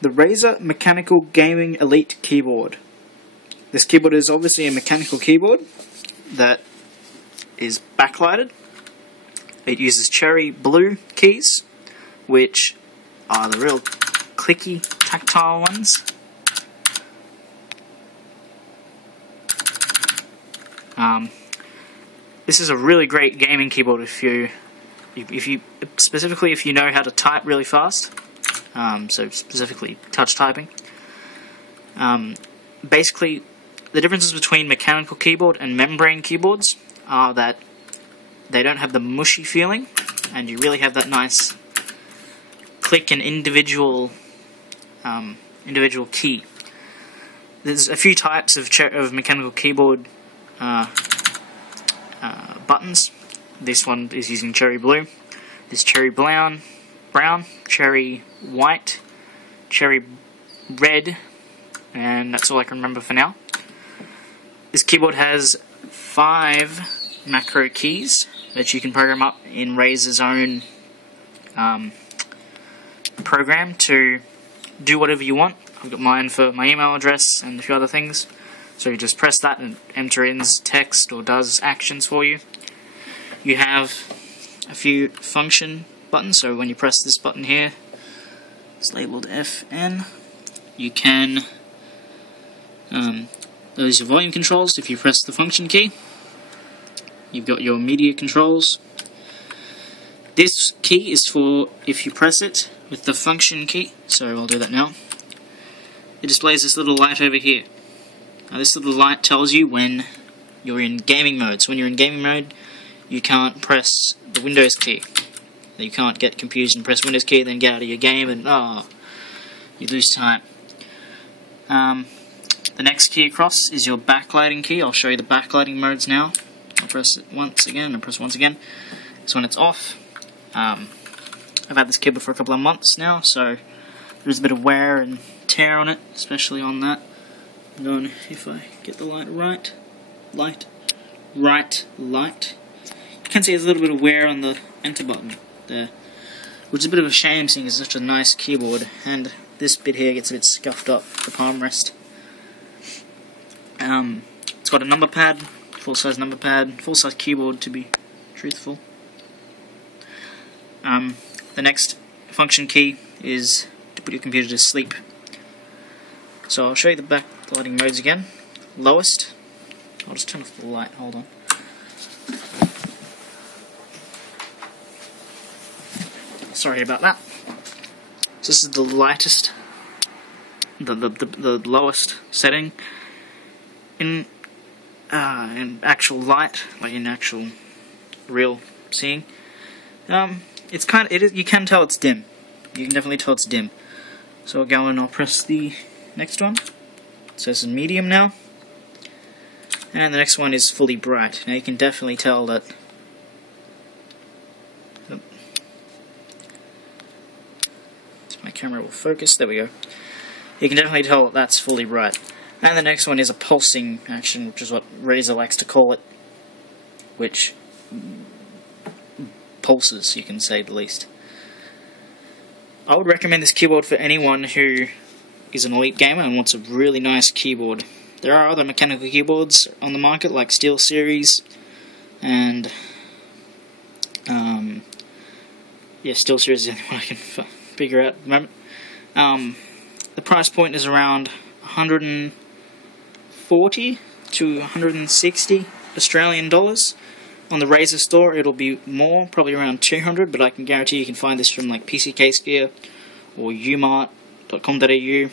the Razer Mechanical Gaming Elite Keyboard. This keyboard is obviously a mechanical keyboard that is backlighted. It uses cherry blue keys, which are the real clicky, tactile ones. This is a really great gaming keyboard if you specifically if you know how to type really fast. So specifically touch typing. Basically, the differences between mechanical keyboard and membrane keyboards are that they don't have the mushy feeling, and you really have that nice click and individual key. There's a few types of mechanical keyboard buttons. This one is using cherry blue. There's cherry brown, cherry white, cherry red, and that's all I can remember for now. This keyboard has 5 macro keys that you can program up in Razer's own program to do whatever you want. I've got mine for my email address and a few other things. So you just press that and it enters text or does actions for you. You have a few function buttons, so when you press this button here, it's labeled FN, you can, those are volume controls. If you press the function key, you've got your media controls. This key is for if you press it with the function key, so I'll do that now. It displays this little light over here. Now this little light tells you when you're in gaming mode. So when you're in gaming mode, you can't press the Windows key. You can't get confused and press Windows key, then get out of your game, and you lose time. The next key across is your backlighting key. I'll show you the backlighting modes now. I'll press it once again, and press once again. This when it's off. I've had this keyboard for a couple of months now, so there's a bit of wear and tear on it, especially on that. And on, if I get the light right, you can see there's a little bit of wear on the enter button there, which is a bit of a shame seeing it's such a nice keyboard, and this bit here gets a bit scuffed up, the palm rest. It's got a number pad, full-size number pad, full-size keyboard to be truthful. The next function key is to put your computer to sleep. So I'll show you the backlighting modes again. Lowest. I'll just turn off the light, hold on. Sorry about that. So this is the lightest, the lowest setting. In actual light, like in actual real seeing, you can tell it's dim. You can definitely tell it's dim. So I'll go and I'll press the next one. So this is medium now. And the next one is fully bright. Now you can definitely tell that my camera will focus, there we go. You can definitely tell that that's fully bright. And the next one is a pulsing action, which is what Razer likes to call it, which pulses, you can say the least. I would recommend this keyboard for anyone who is an elite gamer and wants a really nice keyboard. There are other mechanical keyboards on the market, like SteelSeries, and yeah, SteelSeries is the only one I can figure out at the moment. The price point is around 140 to 160 Australian dollars. On the Razer store, it'll be more, probably around 200, but I can guarantee you can find this from like PC Case Gear or umart.com.au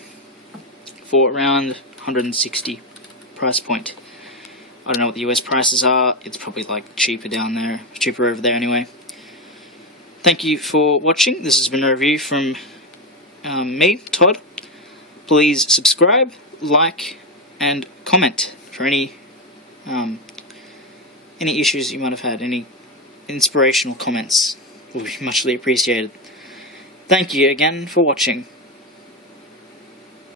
for around 160 price point. I don't know what the US prices are. It's probably like cheaper down there, cheaper over there anyway. Thank you for watching. This has been a review from me, Todd. Please subscribe, like, and comment for any issues you might have had. Any inspirational comments will be muchly appreciated. Thank you again for watching.